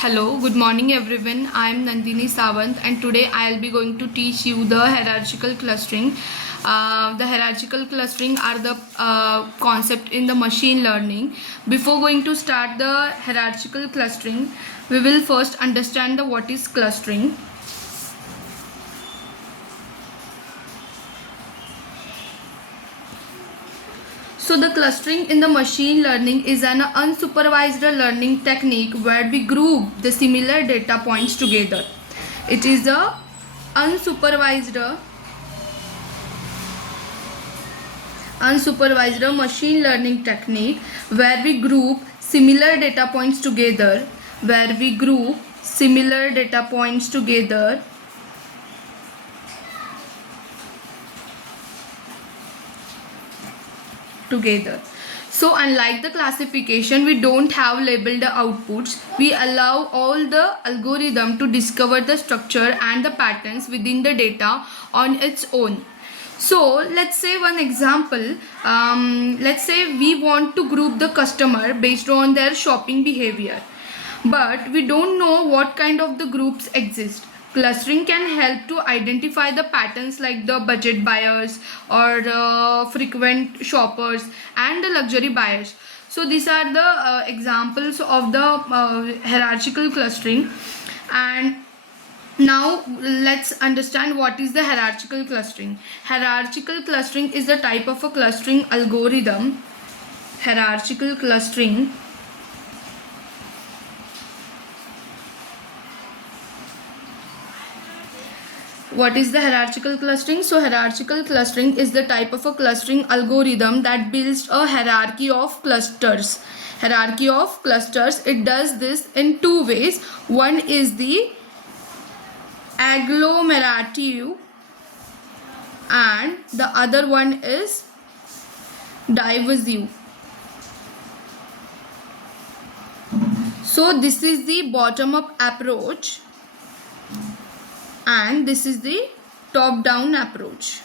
Hello, good morning everyone. I am Nandini Sawant and today I will be going to teach you the hierarchical clustering. The hierarchical clustering are the concept in the machine learning. Before going to start the hierarchical clustering, we will first understand the what is clustering. So the clustering in the machine learning is an unsupervised learning technique where we group the similar data points together. It is a unsupervised machine learning technique where we group similar data points together So unlike the classification, we don't have labeled outputs. We allow all the algorithm to discover the structure and the patterns within the data on its own. So let's say one example. Let's say we want to group the customer based on their shopping behavior, but we don't know what kind of the groups exist. Clustering can help to identify the patterns like the budget buyers or frequent shoppers and the luxury buyers. So these are the examples of the hierarchical clustering. And now let's understand what is the hierarchical clustering. Hierarchical clustering is the type of a clustering algorithm. Hierarchical clustering What is the hierarchical clustering? So hierarchical clustering is the type of a clustering algorithm that builds a hierarchy of clusters. It does this in two ways. One is the agglomerative and the other one is diffusive. So this is the bottom up approach and this is the top down approach.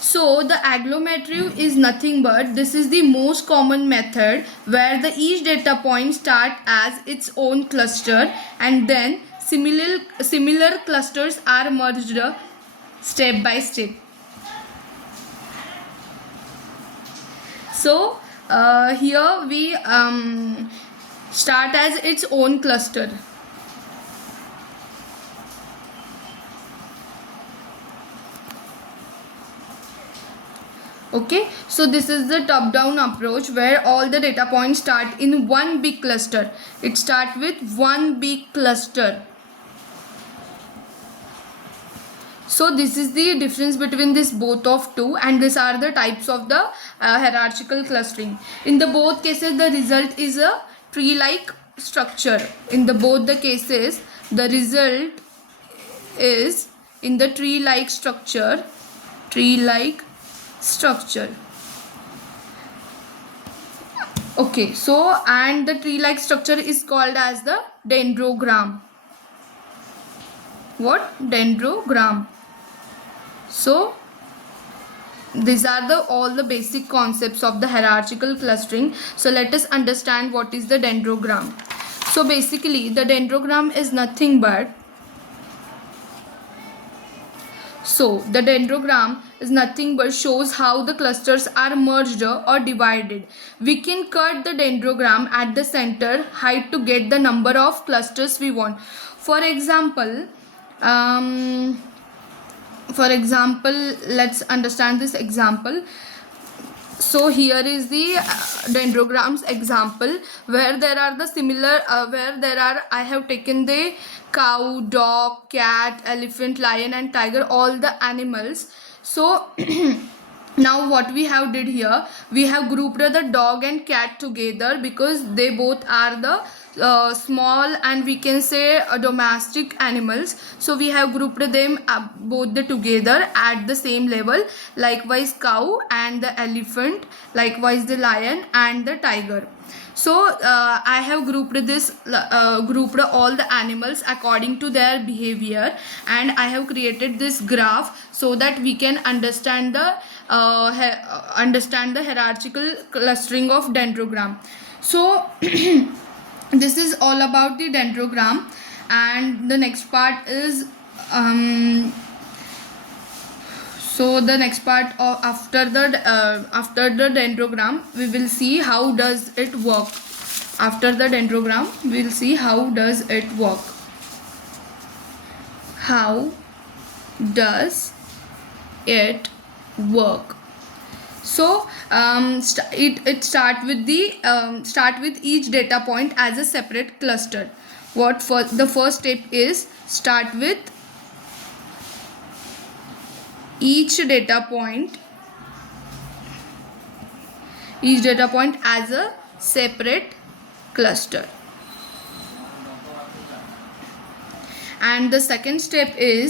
So the agglomerative is nothing but this is the most common method where each data point start as its own cluster and then similar clusters are merged step by step. So here we start as its own cluster. Okay, so this is the top down approach where all the data points start in one big cluster. It starts with one big cluster. So this is the difference between this both of two, and these are the types of the hierarchical clustering. In the both cases the result is a tree like structure. In the both the cases the result is in the tree like structure. Okay, so and the tree like structure is called as the dendrogram. What? Dendrogram. So these are all the basic concepts of the hierarchical clustering. So let us understand what is the dendrogram. So basically the dendrogram is nothing but shows how the clusters are merged or divided. We can cut the dendrogram at the center height to get the number of clusters we want. For example, let's understand this example. So here is the dendrograms example where there are the similar I have taken the cow, dog, cat, elephant, lion and tiger, all the animals. So now what we have did here, we have grouped the dog and cat together because they both are the small and we can say domestic animals. So we have grouped them both together at the same level. Likewise cow and the elephant, likewise the lion and the tiger. So I have grouped all the animals according to their behavior, and I have created this graph so that we can understand the hierarchical clustering of dendrogram. So this is all about the dendrogram, and the next part is so the next part of after the dendrogram we will see how does it work. After the dendrogram we will see how does it work. How does it work? So it start with each data point as a separate cluster. The first step is start with each data point as a separate cluster, and the second step is